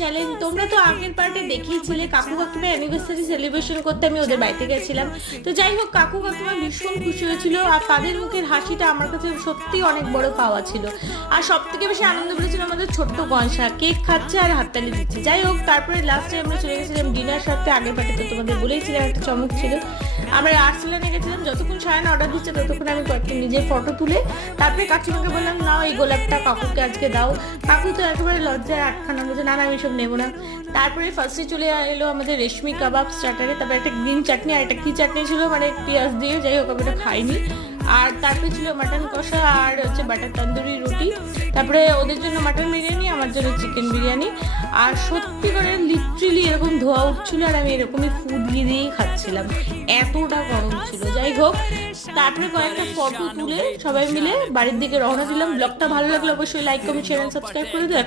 Challenge. তোমরা তো আগের পার্টে দেখিয়েছিলে কাকু কাকিমা অ্যানিভার্সারি সেলিব্রেশন করতে আমি ওদের বাড়িতে গেছিলাম। তো যাই হোক, কাকু কাকিমা ভীষণ খুশি হয়েছিল, আর তাদের মুখের হাসিটা আমার কাছে সত্যি অনেক বড় পাওয়া ছিল। আর সব থেকে বেশি আনন্দ করেছিল আমাদের ছোট্ট গনসা, কেক খাচ্ছে আর হাততালি দিচ্ছে। যাই হোক, তারপরে লাস্টে আমরা চলে গেছিলাম ডিনার সাথে। আগের পার্টে তো তোমাদের বলেইছিলাম একটা চমক ছিল। আমরা আর্সেলানে গেছিলাম, যতক্ষণ সায়ন অর্ডার দিচ্ছে ততক্ষণ আমি কয়েকটা নিজের ফটো তুলে তারপরে কাকিমাকে বললাম, নাও এই গোলাপটা কাকুকে আজকে দাও। কাকু তো একেবারে লজ্জায় আটখানা, বলছে না না আমি সব নেবো না। তারপরে ফার্স্টে চলে এলো আমাদের রেশমি কাবাব স্টার্টারে, তারপরে একটা গ্রিন চাটনি আর একটা কি চাটনি ছিল মানে পেঁয়াজ দিয়ে, যাই হোক আমি ওটা খাইনি। আর তারপরে ছিল মাটন কষা আর হচ্ছে বাটার তন্দুরি রুটি। তারপরে ওদের জন্য মাটন বিরিয়ানি, আমার জন্য চিকেন বিরিয়ানি। আর সত্যি করে লিটারেলি এরকম ধোয়া উঠছিল, আর আমি এরকমই ফুড দিয়েই খাচ্ছিলাম, এতটা গরম ছিল। যাই হোক, তারপরে কয়েকটা ফটো তুলে সবাই মিলে বাড়ির দিকে রওনা দিলাম। ব্লগটা ভালো লাগলে অবশ্যই লাইক কমেন্ট শেয়ার সাবস্ক্রাইব করে দিও।